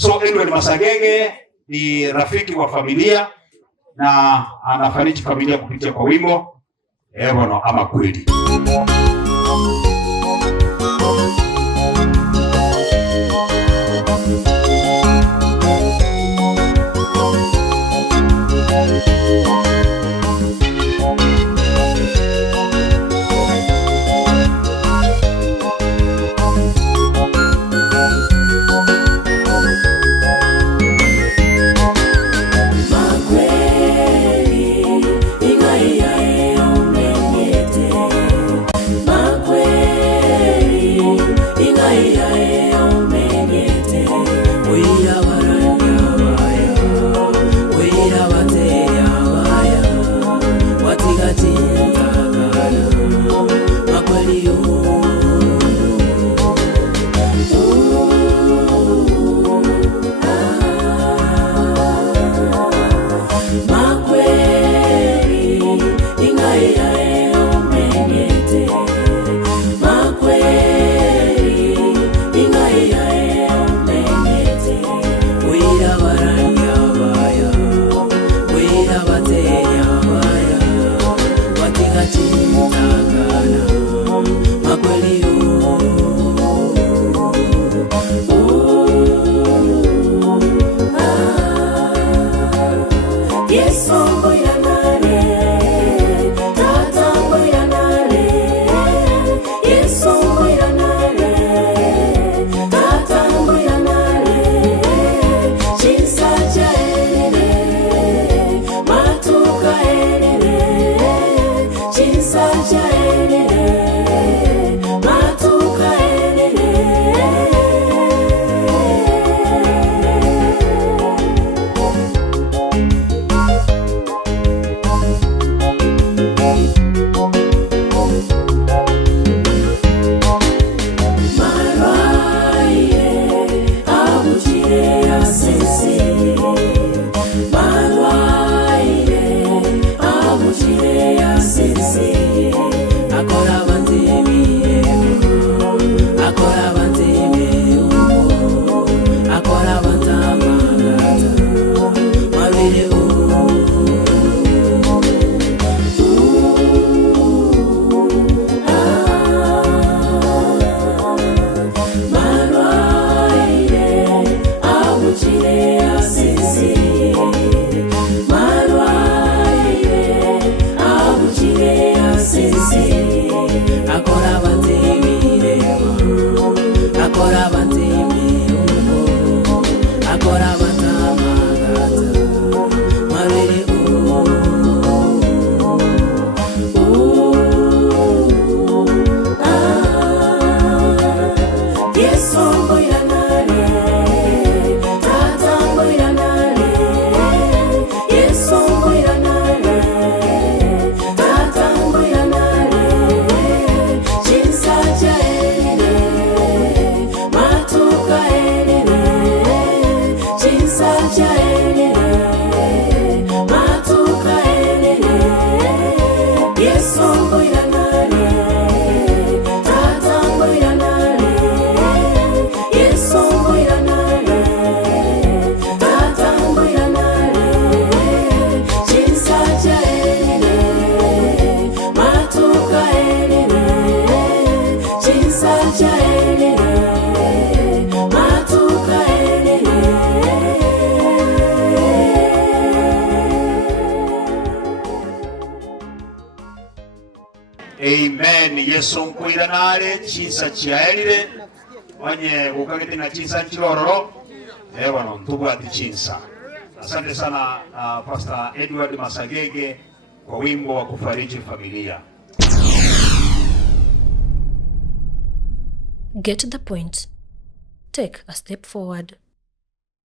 So Edward Masagege ni rafiki wa familia na anafariji familia kupitia kwa wimbo Ewono ama kweli. Amen. Yesu mkwira nale chisa chiaelile wanye ukagete na chisa chilororo Ewono ntubwa ati chinsa. Asante sana Pastor Edward Masagege kwa wimbo wa kufariji familia. Get to the point. Take a step forward.